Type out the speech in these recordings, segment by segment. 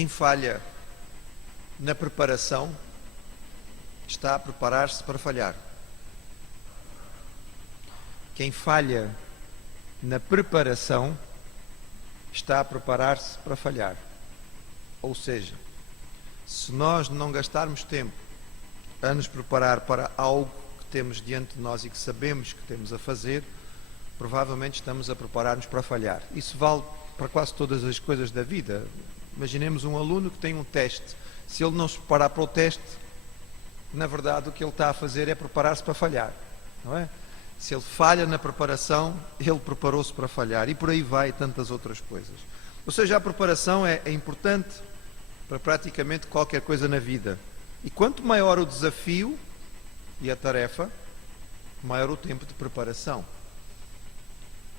Quem falha na preparação está a preparar-se para falhar. Quem falha na preparação está a preparar-se para falhar. Ou seja, se nós não gastarmos tempo a nos preparar para algo que temos diante de nós e que sabemos que temos a fazer, provavelmente estamos a preparar-nos para falhar. Isso vale para quase todas as coisas da vida. Imaginemos um aluno que tem um teste. Se ele não se preparar para o teste, na verdade o que ele está a fazer é preparar-se para falhar, não é? Se ele falha na preparação, ele preparou-se para falhar. E por aí vai tantas outras coisas. Ou seja, a preparação é importante para praticamente qualquer coisa na vida. E quanto maior o desafio e a tarefa, maior o tempo de preparação.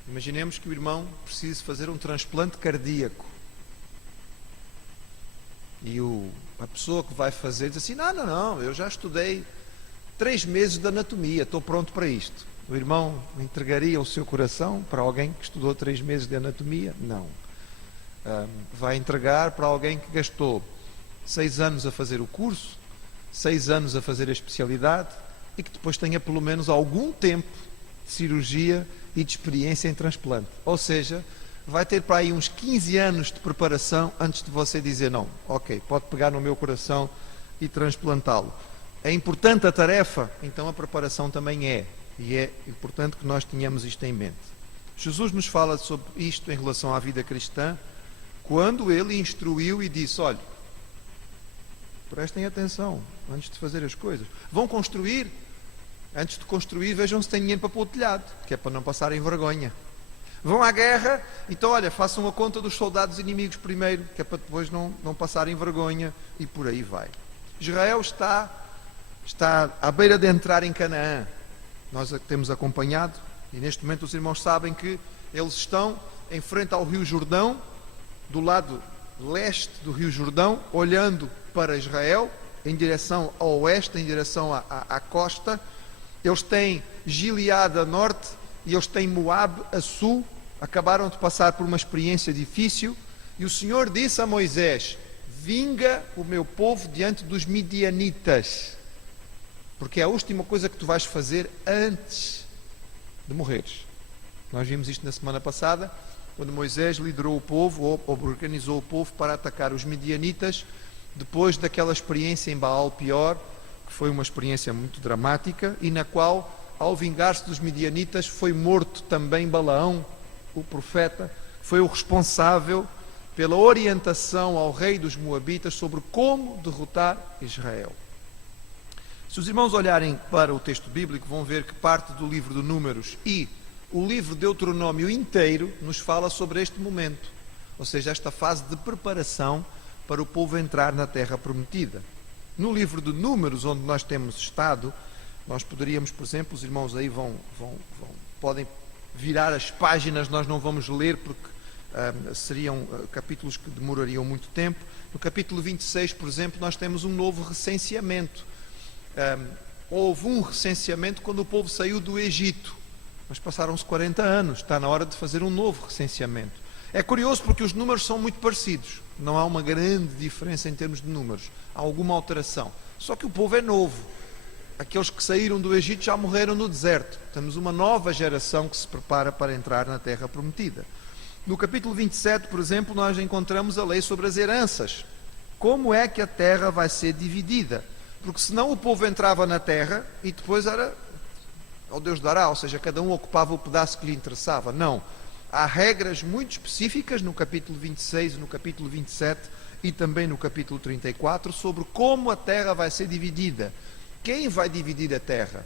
Imaginemos que o irmão precise fazer um transplante cardíaco. E a pessoa que vai fazer diz assim, não, eu já estudei 3 meses de anatomia, estou pronto para isto. O irmão entregaria o seu coração para alguém que estudou 3 meses de anatomia? Não. Vai entregar para alguém que gastou 6 anos a fazer o curso, 6 anos a fazer a especialidade e que depois tenha pelo menos algum tempo de cirurgia e de experiência em transplante. Ou seja, vai ter para aí uns 15 anos de preparação antes de você dizer não, ok, pode pegar no meu coração e transplantá-lo. É importante a tarefa, então a preparação também é. E é importante que nós tenhamos isto em mente. Jesus nos fala sobre isto em relação à vida cristã, quando ele instruiu e disse, olha, prestem atenção antes de fazer as coisas. Vão construir? Antes de construir, vejam se têm dinheiro para pôr o telhado, que é para não passarem vergonha. Vão à guerra, então olha, façam a conta dos soldados inimigos primeiro, que é para depois não passarem vergonha, e por aí vai. Israel está à beira de entrar em Canaã. Nós temos acompanhado, e neste momento os irmãos sabem que eles estão em frente ao Rio Jordão, do lado leste do Rio Jordão, olhando para Israel, em direção ao oeste, em direção à costa. Eles têm Gileade a norte e eles têm Moabe a sul. Acabaram de passar por uma experiência difícil. E o Senhor disse a Moisés, vinga o meu povo diante dos midianitas, porque é a última coisa que tu vais fazer antes de morreres. Nós vimos isto na semana passada, quando Moisés liderou o povo, ou organizou o povo para atacar os midianitas, depois daquela experiência em Baal-Peor, que foi uma experiência muito dramática, e na qual, ao vingar-se dos midianitas, foi morto também Balaão, o profeta, foi o responsável pela orientação ao rei dos Moabitas sobre como derrotar Israel. Se os irmãos olharem para o texto bíblico, vão ver que parte do livro de Números e o livro de Deuteronômio inteiro nos fala sobre este momento, ou seja, esta fase de preparação para o povo entrar na terra prometida. No livro de Números, onde nós temos estado, nós poderíamos, por exemplo, os irmãos aí podem virar as páginas, nós não vamos ler porque seriam capítulos que demorariam muito tempo. No capítulo 26, por exemplo, nós temos um novo recenseamento. Houve um recenseamento quando o povo saiu do Egito, mas passaram-se 40 anos, está na hora de fazer um novo recenseamento. É curioso porque os números são muito parecidos, não há uma grande diferença em termos de números, há alguma alteração, só que o povo é novo. Aqueles que saíram do Egito já morreram no deserto. Temos uma nova geração que se prepara para entrar na terra prometida. No capítulo 27, por exemplo, nós encontramos a lei sobre as heranças. Como é que a terra vai ser dividida? Porque senão o povo entrava na terra e depois era ao Deus dará, ou seja, cada um ocupava o pedaço que lhe interessava. Não. Há regras muito específicas no capítulo 26, no capítulo 27 e também no capítulo 34 sobre como a terra vai ser dividida. Quem vai dividir a terra?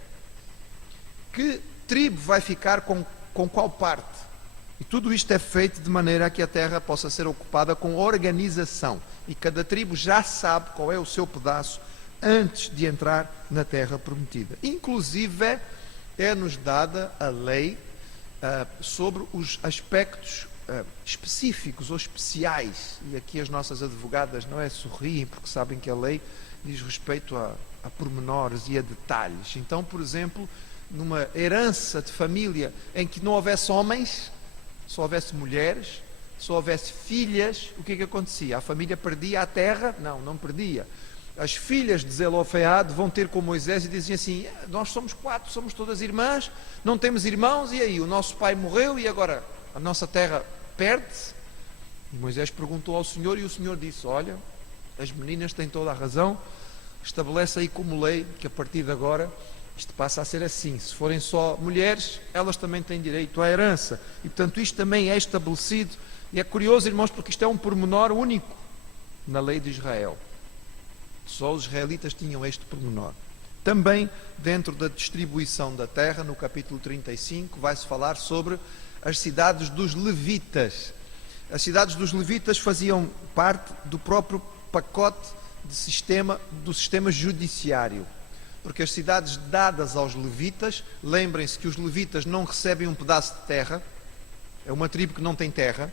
Que tribo vai ficar com qual parte? E tudo isto é feito de maneira a que a terra possa ser ocupada com organização. E cada tribo já sabe qual é o seu pedaço antes de entrar na terra prometida. Inclusive, é-nos dada a lei sobre os aspectos específicos ou especiais. E aqui as nossas advogadas sorriem porque sabem que a lei diz respeito a pormenores e a detalhes. Então, por exemplo, numa herança de família em que não houvesse homens, só houvesse mulheres, se houvesse filhas, o que é que acontecia? A família perdia a terra? Não, não perdia. As filhas de Zelofeade vão ter com Moisés e dizem assim: nós somos 4, somos todas irmãs, não temos irmãos, e aí? O nosso pai morreu e agora a nossa terra perde-se? E Moisés perguntou ao Senhor e o Senhor disse: olha, as meninas têm toda a razão, estabelece aí como lei que a partir de agora isto passa a ser assim. Se forem só mulheres, elas também têm direito à herança. E portanto isto também é estabelecido. E é curioso, irmãos, porque isto é um pormenor único na lei de Israel. Só os israelitas tinham este pormenor. Também dentro da distribuição da terra, no capítulo 35, vai-se falar sobre as cidades dos levitas. As cidades dos levitas faziam parte do próprio pacote do sistema judiciário. Porque as cidades dadas aos levitas, lembrem-se que os levitas não recebem um pedaço de terra, é uma tribo que não tem terra.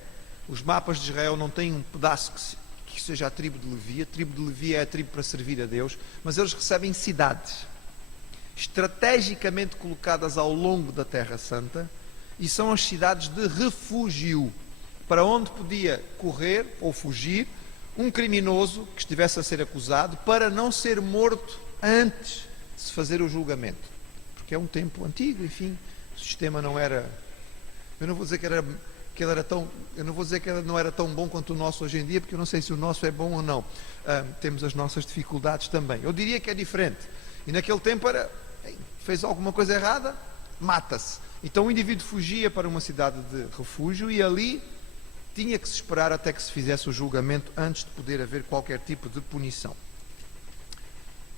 Os mapas de Israel não têm um pedaço que seja a tribo de Levi. A tribo de Levi é a tribo para servir a Deus, mas eles recebem cidades estrategicamente colocadas ao longo da Terra Santa, e são as cidades de refúgio, para onde podia correr ou fugir um criminoso que estivesse a ser acusado, para não ser morto antes de se fazer o julgamento. Porque é um tempo antigo, enfim, o sistema não era... Eu não vou dizer que ele era tão... Eu não vou dizer que ele não era tão bom quanto o nosso hoje em dia, porque eu não sei se o nosso é bom ou não. Temos as nossas dificuldades também. Eu diria que é diferente. E naquele tempo era... Fez alguma coisa errada, mata-se. Então o indivíduo fugia para uma cidade de refúgio e ali tinha que se esperar até que se fizesse o julgamento antes de poder haver qualquer tipo de punição.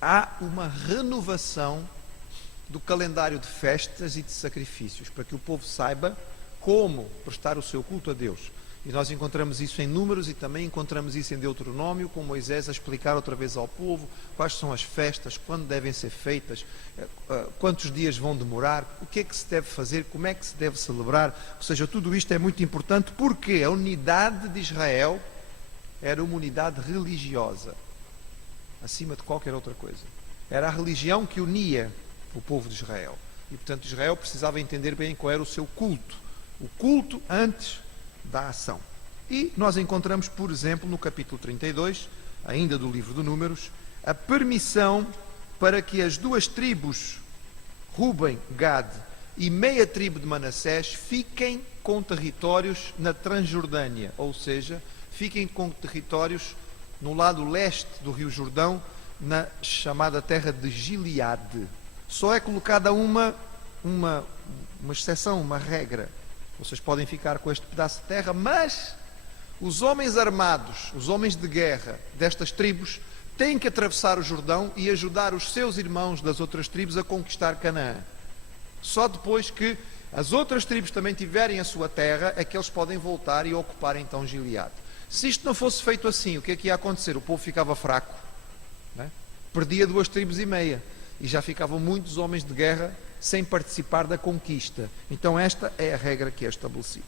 Há uma renovação do calendário de festas e de sacrifícios, para que o povo saiba como prestar o seu culto a Deus. E nós encontramos isso em Números e também encontramos isso em Deuteronômio, com Moisés a explicar outra vez ao povo quais são as festas, quando devem ser feitas, quantos dias vão demorar, o que é que se deve fazer, como é que se deve celebrar. Ou seja, tudo isto é muito importante porque a unidade de Israel era uma unidade religiosa, acima de qualquer outra coisa. Era a religião que unia o povo de Israel. E, portanto, Israel precisava entender bem qual era o seu culto. O culto antes da ação. E nós encontramos, por exemplo, no capítulo 32, ainda do livro de Números, a permissão para que as duas tribos, Ruben, Gad e meia tribo de Manassés, fiquem com territórios na Transjordânia, ou seja, fiquem com territórios no lado leste do Rio Jordão, na chamada terra de Gileade. Só é colocada uma exceção, uma regra. Vocês podem ficar com este pedaço de terra, mas os homens armados, os homens de guerra destas tribos, têm que atravessar o Jordão e ajudar os seus irmãos das outras tribos a conquistar Canaã. Só depois que as outras tribos também tiverem a sua terra, é que eles podem voltar e ocupar então Gileade. Se isto não fosse feito assim, o que é que ia acontecer? O povo ficava fraco, né? Perdia 2 tribos e meia, e já ficavam muitos homens de guerra sem participar da conquista. Então esta é a regra que é estabelecida.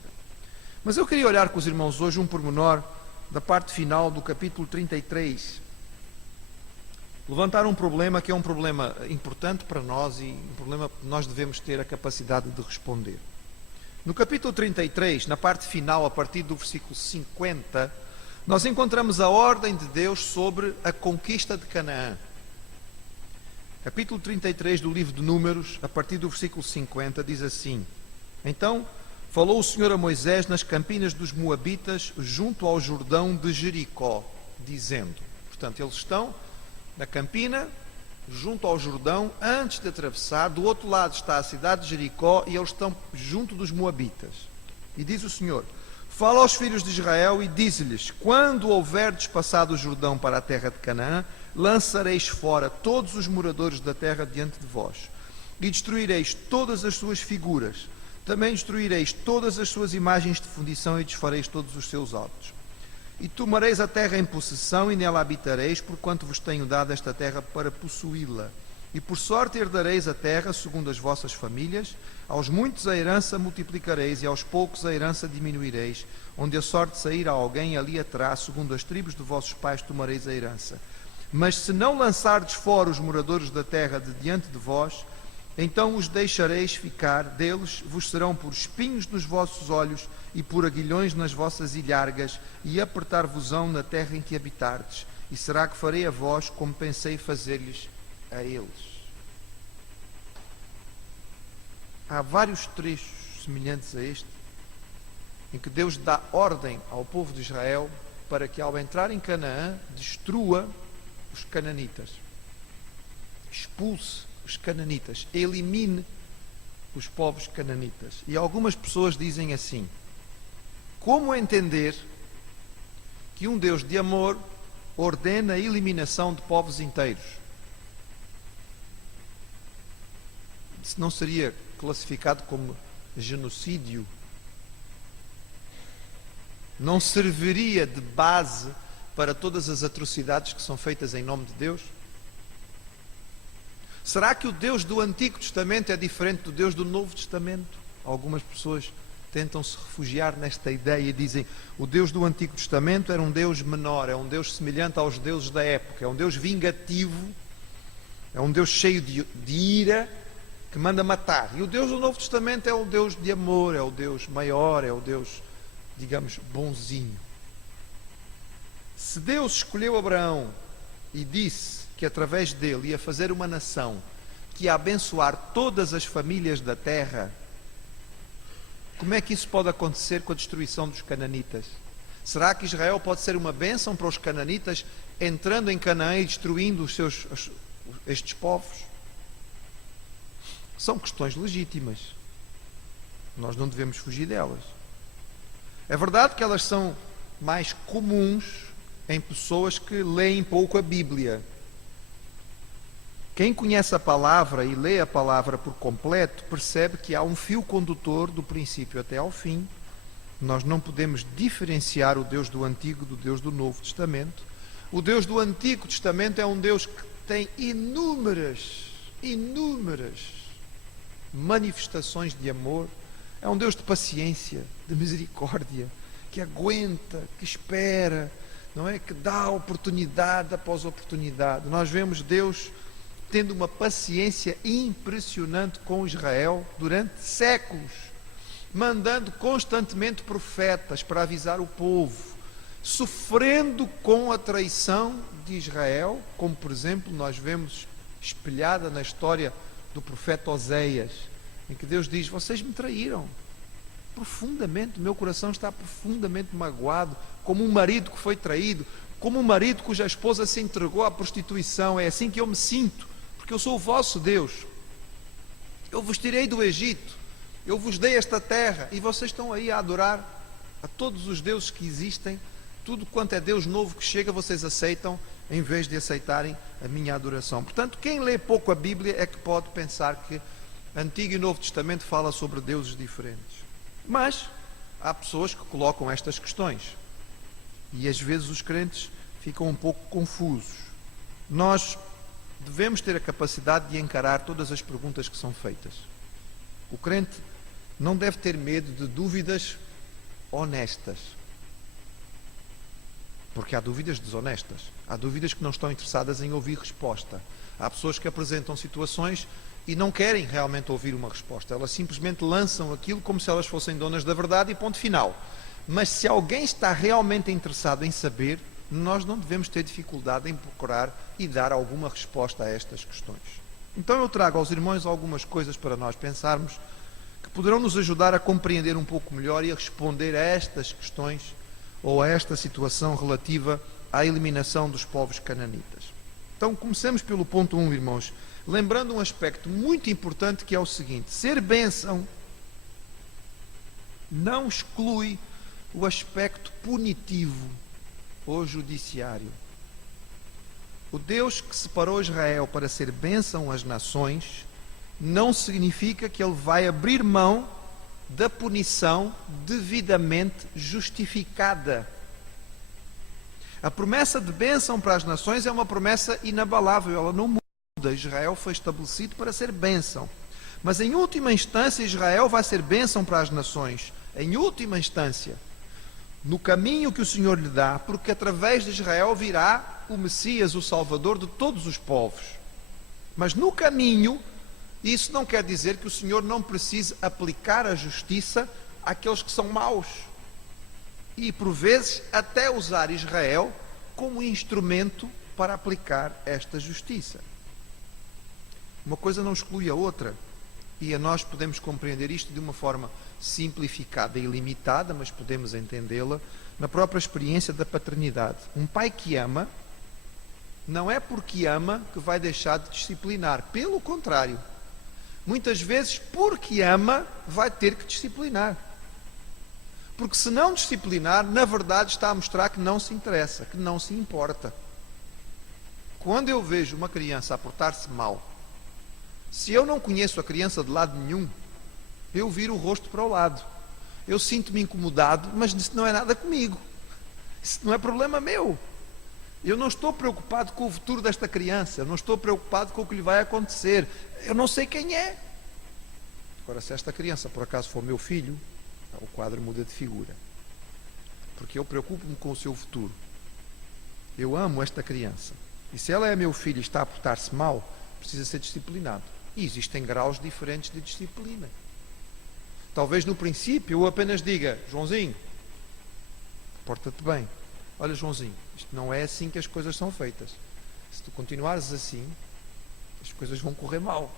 Mas eu queria olhar com os irmãos hoje um pormenor da parte final do capítulo 33. Levantar um problema que é um problema importante para nós e um problema que nós devemos ter a capacidade de responder. No capítulo 33, na parte final, a partir do versículo 50, nós encontramos a ordem de Deus sobre a conquista de Canaã. Capítulo 33 do livro de Números, a partir do versículo 50, diz assim: Então falou o Senhor a Moisés nas campinas dos Moabitas, junto ao Jordão de Jericó, dizendo... Portanto, eles estão na campina, junto ao Jordão, antes de atravessar. Do outro lado está a cidade de Jericó e eles estão junto dos Moabitas. E diz o Senhor: Fala aos filhos de Israel e diz-lhes: Quando houverdes passado o Jordão para a terra de Canaã, lançareis fora todos os moradores da terra diante de vós, e destruireis todas as suas figuras, também destruireis todas as suas imagens de fundição e desfareis todos os seus altos. E tomareis a terra em possessão e nela habitareis, porquanto vos tenho dado esta terra para possuí-la. E por sorte herdareis a terra segundo as vossas famílias, aos muitos a herança multiplicareis e aos poucos a herança diminuireis, onde a sorte sair a alguém ali atrás, segundo as tribos de vossos pais tomareis a herança. Mas se não lançardes fora os moradores da terra de diante de vós, Então os deixareis ficar, deles vos serão por espinhos nos vossos olhos e por aguilhões nas vossas ilhargas, e apertar-vos-ão na terra em que habitardes. E será que farei a vós como pensei fazer-lhes a eles? Há vários trechos semelhantes a este, em que Deus dá ordem ao povo de Israel para que, ao entrar em Canaã, destrua os cananitas, expulse os cananitas, elimine os povos cananitas. E algumas pessoas dizem assim: como entender que um Deus de amor ordena a eliminação de povos inteiros? Isso não seria classificado como genocídio? Não serviria de base para todas as atrocidades que são feitas em nome de Deus? Será que o Deus do Antigo Testamento é diferente do Deus do Novo Testamento? Algumas pessoas tentam se refugiar nesta ideia e dizem: o Deus do Antigo Testamento era um Deus menor, é um Deus semelhante aos deuses da época, é um Deus vingativo, é um Deus cheio de ira, que manda matar. E o Deus do Novo Testamento é o Deus de amor, é o Deus maior, é o Deus, digamos, bonzinho. Se Deus escolheu Abraão e disse que através dele ia fazer uma nação que ia abençoar todas as famílias da terra, como é que isso pode acontecer com a destruição dos cananitas? Será que Israel pode ser uma bênção para os cananitas, entrando em Canaã e destruindo estes povos? São questões legítimas. Nós não devemos fugir delas. É verdade que elas são mais comuns em pessoas que leem pouco a Bíblia. Quem conhece a palavra e lê a palavra por completo, percebe que há um fio condutor do princípio até ao fim. Nós não podemos diferenciar o Deus do Antigo do Deus do Novo Testamento. O Deus do Antigo Testamento é um Deus que tem inúmeras manifestações de amor. É um Deus de paciência, de misericórdia, que aguenta, que espera, não é? Que dá oportunidade após oportunidade. Nós vemos Deus tendo uma paciência impressionante com Israel durante séculos, mandando constantemente profetas para avisar o povo, sofrendo com a traição de Israel, como por exemplo nós vemos espelhada na história do profeta Oséias, em que Deus diz: vocês me traíram profundamente, meu coração está profundamente magoado, como um marido que foi traído, como um marido cuja esposa se entregou à prostituição. É assim que eu me sinto, porque eu sou o vosso Deus. Eu vos tirei do Egito, eu vos dei esta terra, e vocês estão aí a adorar a todos os deuses que existem. Tudo quanto é Deus novo que chega, vocês aceitam, em vez de aceitarem a minha adoração. Portanto, quem lê pouco a Bíblia é que pode pensar que Antigo e Novo Testamento fala sobre deuses diferentes. Mas há pessoas que colocam estas questões, e às vezes os crentes ficam um pouco confusos. Nós devemos ter a capacidade de encarar todas as perguntas que são feitas. O crente não deve ter medo de dúvidas honestas, porque há dúvidas desonestas, há dúvidas que não estão interessadas em ouvir resposta. Há pessoas que apresentam situações e não querem realmente ouvir uma resposta, elas simplesmente lançam aquilo como se elas fossem donas da verdade e ponto final. Mas se alguém está realmente interessado em saber, nós não devemos ter dificuldade em procurar e dar alguma resposta a estas questões. Então eu trago aos irmãos algumas coisas para nós pensarmos, que poderão nos ajudar a compreender um pouco melhor e a responder a estas questões ou a esta situação relativa à eliminação dos povos cananitas. Então comecemos pelo ponto 1, irmãos, lembrando um aspecto muito importante, que é o seguinte: ser bênção não exclui o aspecto punitivo ou judiciário. O Deus que separou Israel para ser bênção às nações não significa que ele vai abrir mão da punição devidamente justificada. A promessa de bênção para as nações é uma promessa inabalável, ela não muda. Israel foi estabelecido para ser bênção, mas em última instância Israel vai ser bênção para as nações, em última instância, no caminho que o Senhor lhe dá, porque através de Israel virá o Messias, o Salvador de todos os povos. Mas no caminho, Isso não quer dizer que o Senhor não precise aplicar a justiça àqueles que são maus. E, por vezes, até usar Israel como instrumento para aplicar esta justiça. Uma coisa não exclui a outra. E nós podemos compreender isto de uma forma simplificada e limitada, mas podemos entendê-la na própria experiência da paternidade. Um pai que ama, não é porque ama que vai deixar de disciplinar. Pelo contrário. Muitas vezes, porque ama, vai ter que disciplinar. Porque se não disciplinar, na verdade está a mostrar que não se interessa, que não se importa. Quando eu vejo uma criança a portar-se mal, se eu não conheço a criança de lado nenhum, eu viro o rosto para o lado. Eu sinto-me incomodado, mas isso não é nada comigo. Isso não é problema meu. Eu não estou preocupado com o futuro desta criança, eu não estou preocupado com o que lhe vai acontecer. Eu não sei quem é. Agora, se esta criança por acaso for meu filho, o quadro muda de figura. Porque eu preocupo-me com o seu futuro. Eu amo esta criança. E se ela é meu filho e está a portar-se mal, precisa ser disciplinado. E existem graus diferentes de disciplina. Talvez no princípio eu apenas diga: Joãozinho, porta-te bem. Olha, Joãozinho, isto não é assim que as coisas são feitas. Se tu continuares assim, as coisas vão correr mal.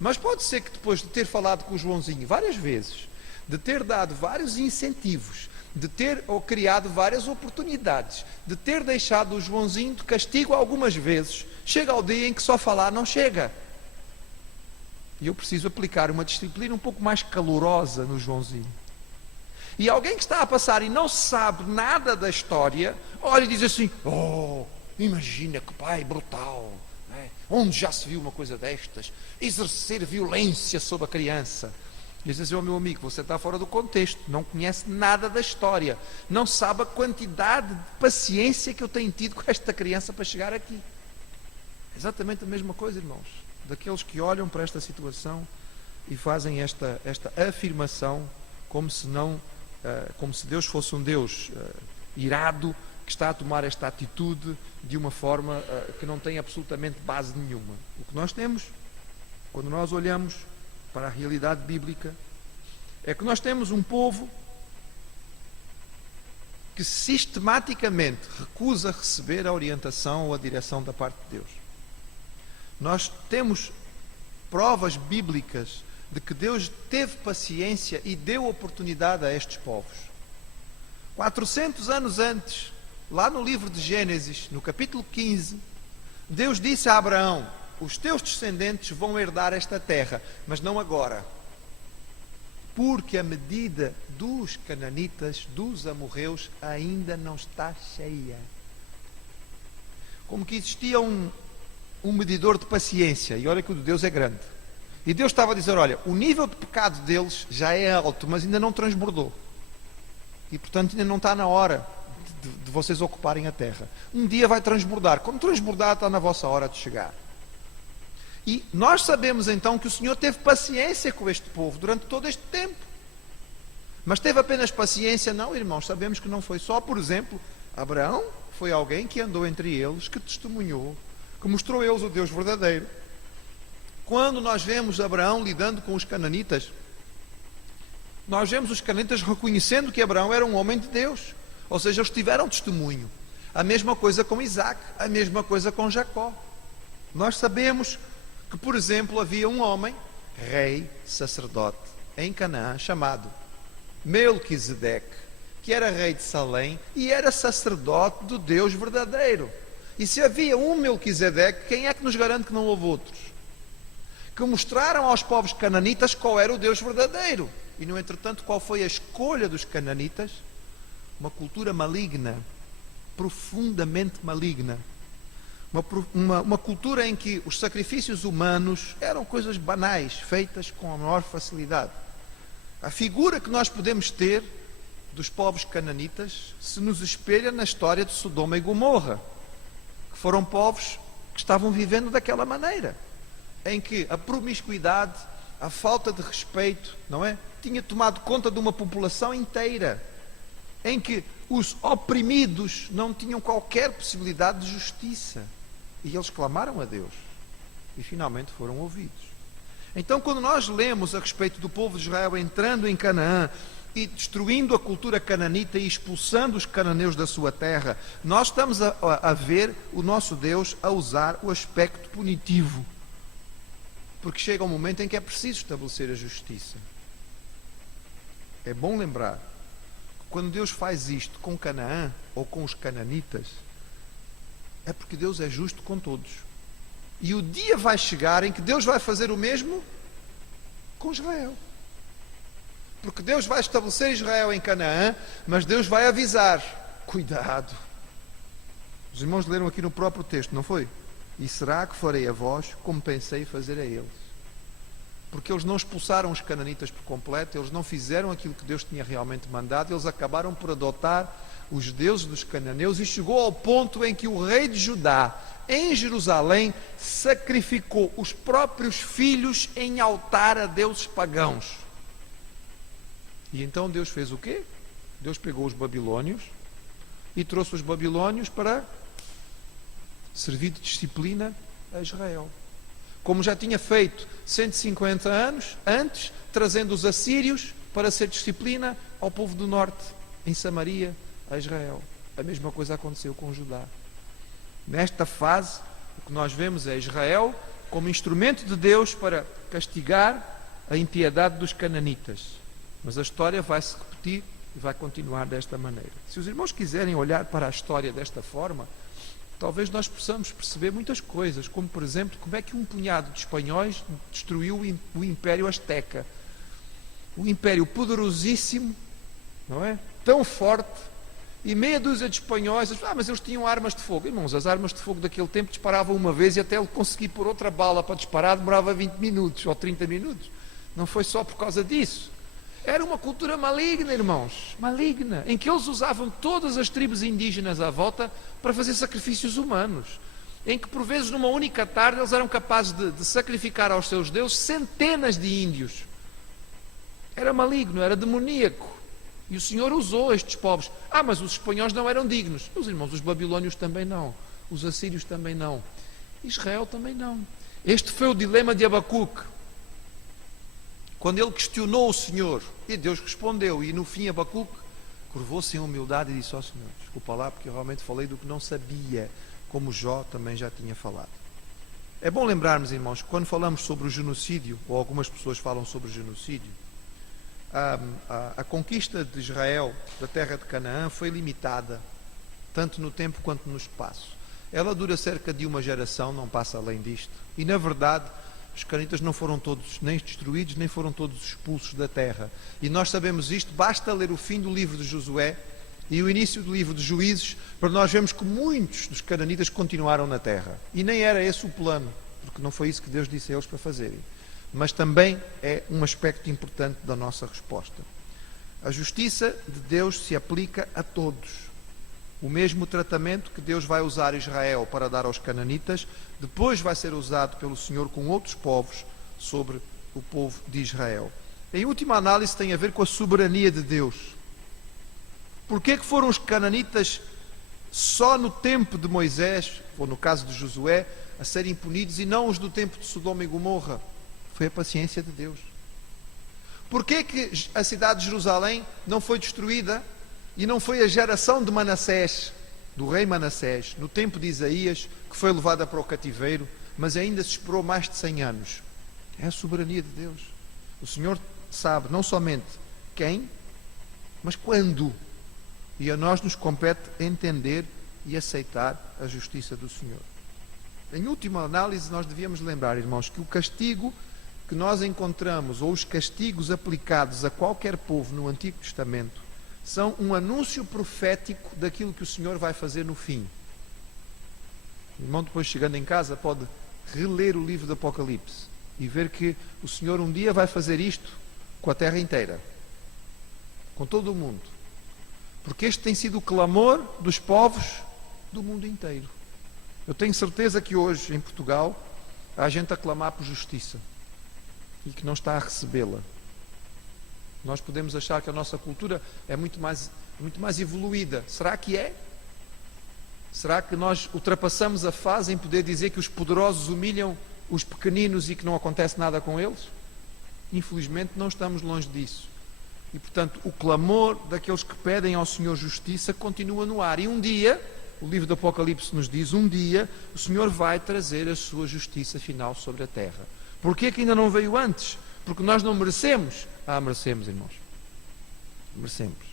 Mas pode ser que depois de ter falado com o Joãozinho várias vezes, de ter dado vários incentivos, de ter criado várias oportunidades, de ter deixado o Joãozinho de castigo algumas vezes, chega ao dia em que só falar não chega. E eu preciso aplicar uma disciplina um pouco mais calorosa no Joãozinho. E alguém que está a passar e não sabe nada da história, olha e diz assim: oh, imagina que pai brutal, né? Onde já se viu uma coisa destas? Exercer violência sobre a criança. E diz assim: oh, meu amigo, você está fora do contexto, não conhece nada da história, não sabe a quantidade de paciência que eu tenho tido com esta criança para chegar aqui. É exatamente a mesma coisa, irmãos, daqueles que olham para esta situação e fazem esta afirmação como se Deus fosse um Deus irado, que está a tomar esta atitude de uma forma que não tem absolutamente base nenhuma. O que nós temos, quando nós olhamos para a realidade bíblica, é que nós temos um povo que sistematicamente recusa receber a orientação ou a direção da parte de Deus. Nós temos provas bíblicas de que Deus teve paciência e deu oportunidade a estes povos. 400 anos antes, lá no livro de Gênesis, no capítulo 15, Deus disse a Abraão: os teus descendentes vão herdar esta terra, mas não agora, porque a medida dos cananitas, dos amorreus, ainda não está cheia. Como que existia um medidor de paciência, e olha que o de Deus é grande. E Deus estava a dizer: olha, o nível de pecado deles já é alto, mas ainda não transbordou. E portanto ainda não está na hora de vocês ocuparem a terra. Um dia vai transbordar. Quando transbordar, está na vossa hora de chegar. E nós sabemos então que o Senhor teve paciência com este povo durante todo este tempo. Mas teve apenas paciência? Não, irmãos, sabemos que não foi só. Por exemplo, Abraão foi alguém que andou entre eles, que testemunhou, que mostrou a eles o Deus verdadeiro. Quando nós vemos Abraão lidando com os cananitas, nós vemos os cananitas reconhecendo que Abraão era um homem de Deus. Ou seja, eles tiveram testemunho. A mesma coisa com Isaac, a mesma coisa com Jacó. Nós sabemos que, por exemplo, havia um homem, rei, sacerdote, em Canaã, chamado Melquisedeque, que era rei de Salém e era sacerdote do Deus verdadeiro. E se havia um Melquisedeque, quem é que nos garante que não houve outros? Que mostraram aos povos cananitas qual era o Deus verdadeiro. E, no entretanto, qual foi a escolha dos cananitas? Uma cultura maligna, profundamente maligna. Uma cultura em que os sacrifícios humanos eram coisas banais, feitas com a maior facilidade. A figura que nós podemos ter dos povos cananitas se nos espelha na história de Sodoma e Gomorra, que foram povos que estavam vivendo daquela maneira, em que a promiscuidade, a falta de respeito, não é? Tinha tomado conta de uma população inteira, em que os oprimidos não tinham qualquer possibilidade de justiça. E eles clamaram a Deus e finalmente foram ouvidos. Então, quando nós lemos a respeito do povo de Israel entrando em Canaã e destruindo a cultura cananita e expulsando os cananeus da sua terra, nós estamos a ver o nosso Deus a usar o aspecto punitivo. Porque chega um momento em que é preciso estabelecer a justiça. É bom lembrar que quando Deus faz isto com Canaã ou com os cananitas, é porque Deus é justo com todos. E o dia vai chegar em que Deus vai fazer o mesmo com Israel. Porque Deus vai estabelecer Israel em Canaã, mas Deus vai avisar: cuidado. Os irmãos leram aqui no próprio texto, não foi? E será que farei a vós como pensei fazer a eles? Porque eles não expulsaram os cananitas por completo, eles não fizeram aquilo que Deus tinha realmente mandado, eles acabaram por adotar os deuses dos cananeus, e chegou ao ponto em que o rei de Judá, em Jerusalém, sacrificou os próprios filhos em altar a deuses pagãos. E então Deus fez o quê? Deus pegou os babilônios e trouxe os babilônios para servir de disciplina a Israel. Como já tinha feito 150 anos antes, trazendo os assírios para ser disciplina ao povo do norte, em Samaria, a Israel. A mesma coisa aconteceu com Judá. Nesta fase, o que nós vemos é Israel como instrumento de Deus para castigar a impiedade dos cananitas. Mas a história vai se repetir e vai continuar desta maneira. Se os irmãos quiserem olhar para a história desta forma, talvez nós possamos perceber muitas coisas, como por exemplo, como é que um punhado de espanhóis destruiu o Império Azteca. Um império poderosíssimo, não é? Tão forte, e meia dúzia de espanhóis, mas eles tinham armas de fogo. Irmãos, as armas de fogo daquele tempo disparavam uma vez e até ele conseguir pôr outra bala para disparar demorava 20 minutos ou 30 minutos. Não foi só por causa disso. Era uma cultura maligna, irmãos, maligna, em que eles usavam todas as tribos indígenas à volta para fazer sacrifícios humanos, em que por vezes numa única tarde eles eram capazes de sacrificar aos seus deuses centenas de índios. Era maligno, era demoníaco. E o Senhor usou estes povos. Mas os espanhóis não eram dignos. Meus irmãos, os babilônios também não. Os assírios também não. Israel também não. Este foi o dilema de Abacuque. Quando ele questionou o Senhor, e Deus respondeu, e no fim Abacuque curvou-se em humildade e disse ao Senhor: desculpa lá, porque eu realmente falei do que não sabia, como Jó também já tinha falado. É bom lembrarmos, irmãos, que quando falamos sobre o genocídio, ou algumas pessoas falam sobre o genocídio, a conquista de Israel da terra de Canaã foi limitada, tanto no tempo quanto no espaço. Ela dura cerca de uma geração, não passa além disto. E na verdade, os cananeus não foram todos nem destruídos, nem foram todos expulsos da terra. E nós sabemos isto, basta ler o fim do livro de Josué e o início do livro de Juízes, para nós vermos que muitos dos cananitas continuaram na terra. E nem era esse o plano, porque não foi isso que Deus disse a eles para fazerem. Mas também é um aspecto importante da nossa resposta. A justiça de Deus se aplica a todos. O mesmo tratamento que Deus vai usar Israel para dar aos cananitas, depois vai ser usado pelo Senhor com outros povos sobre o povo de Israel. Em última análise, tem a ver com a soberania de Deus. Porquê que foram os cananitas só no tempo de Moisés, ou no caso de Josué, a serem punidos, e não os do tempo de Sodoma e Gomorra? Foi a paciência de Deus. Porquê que a cidade de Jerusalém não foi destruída e não foi a geração de Manassés, do rei Manassés, no tempo de Isaías, que foi levada para o cativeiro, mas ainda se esperou mais de 100 anos? É a soberania de Deus. O Senhor sabe não somente quem, mas quando. E a nós nos compete entender e aceitar a justiça do Senhor. Em última análise, nós devíamos lembrar, irmãos, que o castigo que nós encontramos, ou os castigos aplicados a qualquer povo no Antigo Testamento, são um anúncio profético daquilo que o Senhor vai fazer no fim. O irmão, depois chegando em casa, pode reler o livro do Apocalipse e ver que o Senhor um dia vai fazer isto com a terra inteira, com todo o mundo, porque este tem sido o clamor dos povos do mundo inteiro. Eu tenho certeza que hoje em Portugal há gente a clamar por justiça e que não está a recebê-la. Nós podemos achar que a nossa cultura é muito mais evoluída. Será que é? Será que nós ultrapassamos a fase em poder dizer que os poderosos humilham os pequeninos e que não acontece nada com eles? Infelizmente não estamos longe disso. E portanto o clamor daqueles que pedem ao Senhor justiça continua no ar. E um dia, o livro do Apocalipse nos diz, um dia o Senhor vai trazer a sua justiça final sobre a terra. Porquê que ainda não veio antes? Porque nós não merecemos. Merecemos, irmãos. Merecemos.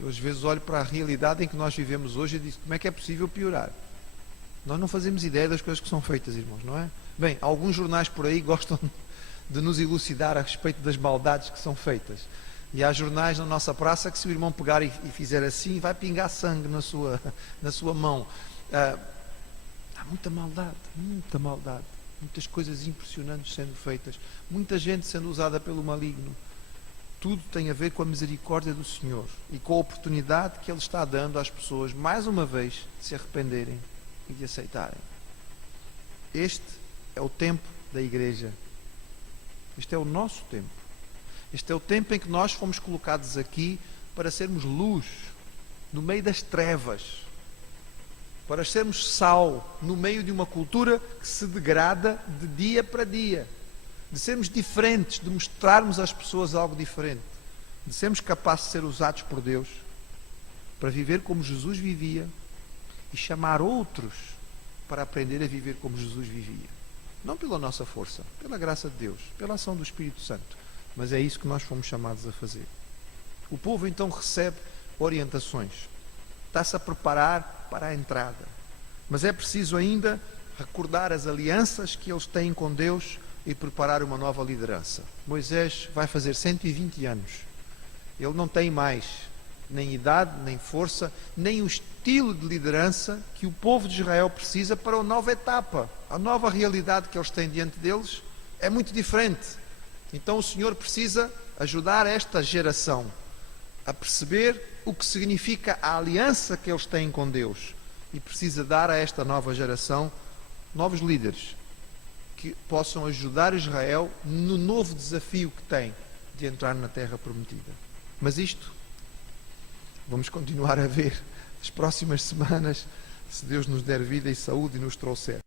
Eu às vezes olho para a realidade em que nós vivemos hoje e digo, como é que é possível piorar? Nós não fazemos ideia das coisas que são feitas, irmãos, não é? Bem, alguns jornais por aí gostam de nos elucidar a respeito das maldades que são feitas. E há jornais na nossa praça que se o irmão pegar e fizer assim, vai pingar sangue na sua mão. Há muita maldade, muitas coisas impressionantes sendo feitas, muita gente sendo usada pelo maligno. Tudo tem a ver com a misericórdia do Senhor e com a oportunidade que Ele está dando às pessoas, mais uma vez, de se arrependerem e de aceitarem. Este é o tempo da igreja. Este é o nosso tempo. Este é o tempo em que nós fomos colocados aqui para sermos luz no meio das trevas, para sermos sal no meio de uma cultura que se degrada de dia para dia, de sermos diferentes, de mostrarmos às pessoas algo diferente, de sermos capazes de ser usados por Deus para viver como Jesus vivia e chamar outros para aprender a viver como Jesus vivia. Não pela nossa força, pela graça de Deus, pela ação do Espírito Santo. Mas é isso que nós fomos chamados a fazer. O povo então recebe orientações. Está-se a preparar para a entrada. Mas é preciso ainda recordar as alianças que eles têm com Deus e preparar uma nova liderança. Moisés vai fazer 120 anos. Ele não tem mais nem idade, nem força, nem o estilo de liderança que o povo de Israel precisa para a nova etapa. A nova realidade que eles têm diante deles é muito diferente. Então o Senhor precisa ajudar esta geração a perceber o que significa a aliança que eles têm com Deus e precisa dar a esta nova geração novos líderes que possam ajudar Israel no novo desafio que tem de entrar na terra prometida. Mas isto vamos continuar a ver nas próximas semanas, se Deus nos der vida e saúde e nos trouxer.